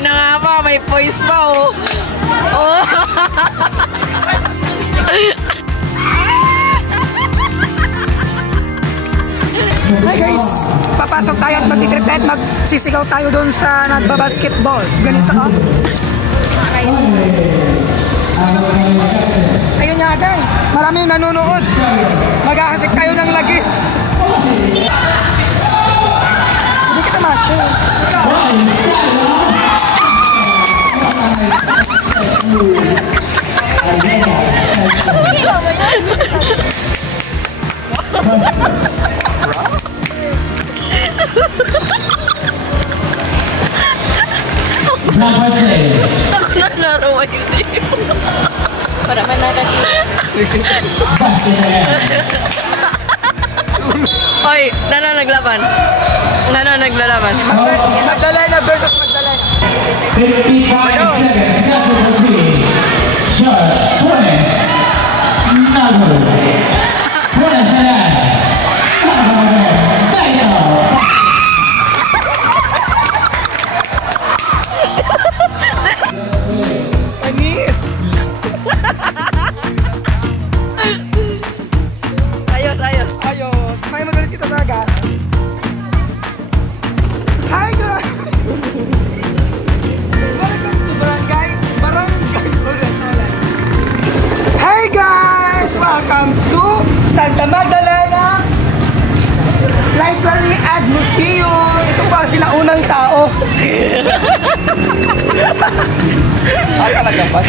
Okay na nga pa, may voice pa oh. Oh. Hi guys, papasok tayo at mag-trip tayo at magsisigaw tayo doon sa nagbabasketball. Ganito oh. Ayun nga guys, maraming nanonood. Mag-ahatik tayo ng lagi. Hindi kita macho. Narawa yun eh. Para manakati. Oy, nano naglaban? Nano naglalaban? Magdalena versus Magdalena. 55 seconds. That will be shot. Points. Number. Points and welcome to Santa Magdalena Library and Museum. Ito pa ang sinaunang tao. Talaga ba?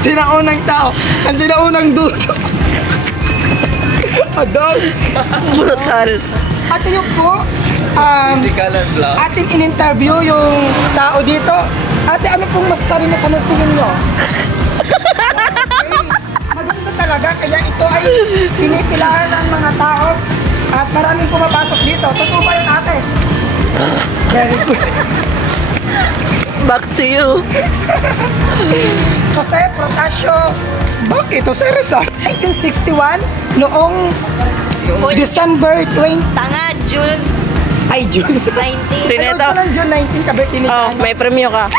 Sinaunang tao. Ang sinaunang dulo. Adol. Brutal. At yun po, ating in-interview yung tao dito. Ate, ano pong masasabi mo sa museum nyo? Maganda talaga, kaya ito ay pinipilahan ng mga tao at maraming pumapasok dito. Totoo ba yun, ate? Very good. Back to you. Jose Protasio. Bakit? Jose Rizal. 1961, noong December 20. Tanga, June. Ay, June 19. Ano June 19, kabit Oh, may premyo ka.